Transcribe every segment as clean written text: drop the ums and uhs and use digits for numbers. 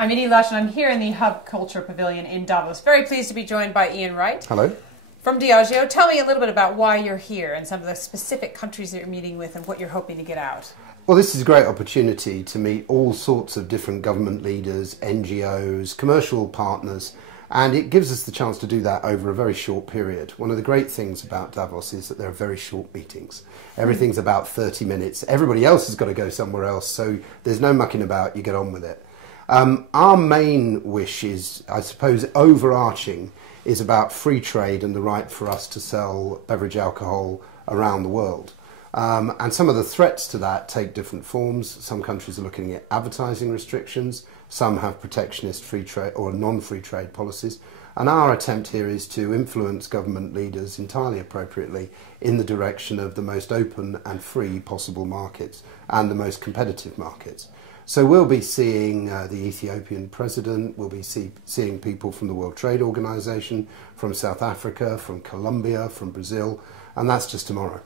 I'm Edie Lush and I'm here in the Hub Culture Pavilion in Davos. Very pleased to be joined by Wright. Hello. From Diageo. Tell me a little bit about why you're here and some of the specific countries that you're meeting with and what you're hoping to get out. Well, this is a great opportunity to meet all sorts of different government leaders, NGOs, commercial partners, and it gives us the chance to do that over a very short period. One of the great things about Davos is that there are very short meetings. Everything's about 30 minutes. Everybody else has got to go somewhere else, so there's no mucking about, you get on with it. Our main wish is, I suppose, overarching, is about free trade and the right for us to sell beverage alcohol around the world. And some of the threats to that take different forms. Some countries are looking at advertising restrictions, some have protectionist free trade or non-free trade policies. And our attempt here is to influence government leaders entirely appropriately in the direction of the most open and free possible markets and the most competitive markets. So we'll be seeing the Ethiopian president, we'll be seeing people from the World Trade Organization, from South Africa, from Colombia, from Brazil, and that's just tomorrow.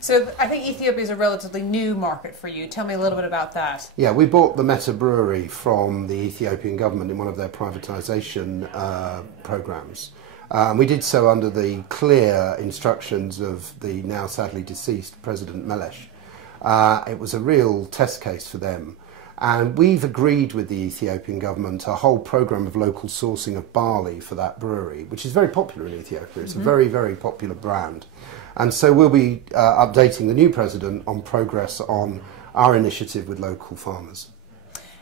So I think Ethiopia is a relatively new market for you. Tell me a little bit about that. Yeah, we bought the Meta Brewery from the Ethiopian government in one of their privatisation programmes. We did so under the clear instructions of the now sadly deceased President Melesh. It was a real test case for them. And we've agreed with the Ethiopian government a whole programme of local sourcing of barley for that brewery, which is very popular in Ethiopia. It's a very, very popular brand. And so we'll be updating the new president on progress on our initiative with local farmers.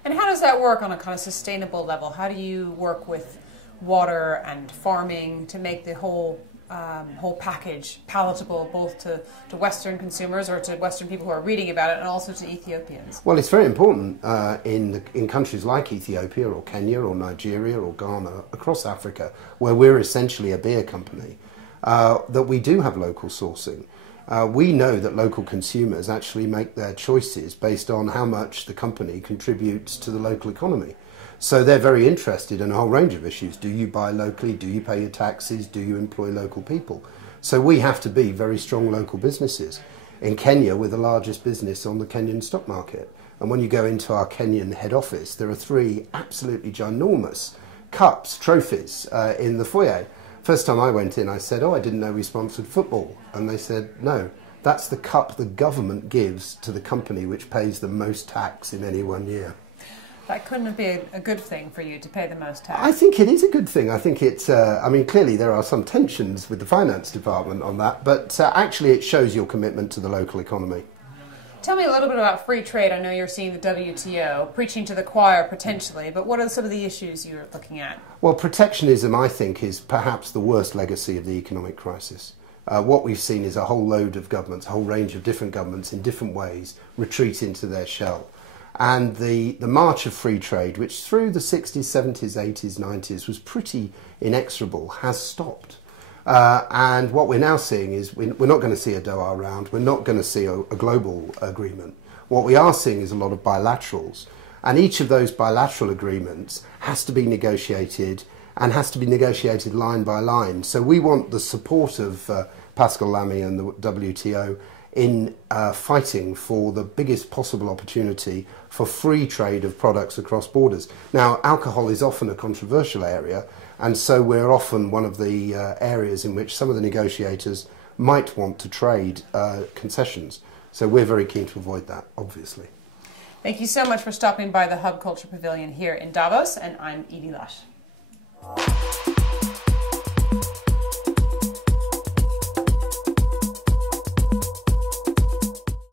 And how does that work on a kind of sustainable level? How do you work with water and farming to make the whole package palatable both to Western consumers or to Western people who are reading about it and also to Ethiopians? Well, it's very important in countries like Ethiopia or Kenya or Nigeria or Ghana, across Africa, where we're essentially a beer company, that we do have local sourcing. We know that local consumers actually make their choices based on how much the company contributes to the local economy. So they're very interested in a whole range of issues. Do you buy locally? Do you pay your taxes? Do you employ local people? So we have to be very strong local businesses. In Kenya, we're the largest business on the Kenyan stock market. And when you go into our Kenyan head office, there are 3 absolutely ginormous cups, trophies in the foyer. First time I went in, I said, "Oh, I didn't know we sponsored football." And they said, "No, that's the cup the government gives to the company which pays the most tax in any one year." That couldn't be a good thing for you to pay the most tax. I think it is a good thing. I think it's, I mean, clearly there are some tensions with the finance department on that, but actually it shows your commitment to the local economy. Tell me a little bit about free trade. I know you're seeing the WTO, preaching to the choir potentially, but what are some of the issues you're looking at? Well, protectionism, I think, is perhaps the worst legacy of the economic crisis. What we've seen is a whole load of governments, a whole range of different governments in different ways retreat into their shell. And the march of free trade, which through the 60s, 70s, 80s, 90s was pretty inexorable, has stopped. And what we're now seeing is we're not going to see a Doha round, we're not going to see a global agreement. What we are seeing is a lot of bilaterals. And each of those bilateral agreements has to be negotiated and has to be negotiated line by line. So we want the support of Pascal Lamy and the WTO in fighting for the biggest possible opportunity for free trade of products across borders. Now, alcohol is often a controversial area, and so we're often one of the areas in which some of the negotiators might want to trade concessions. So we're very keen to avoid that, obviously. Thank you so much for stopping by the Hub Culture Pavilion here in Davos, and I'm Edie Lush.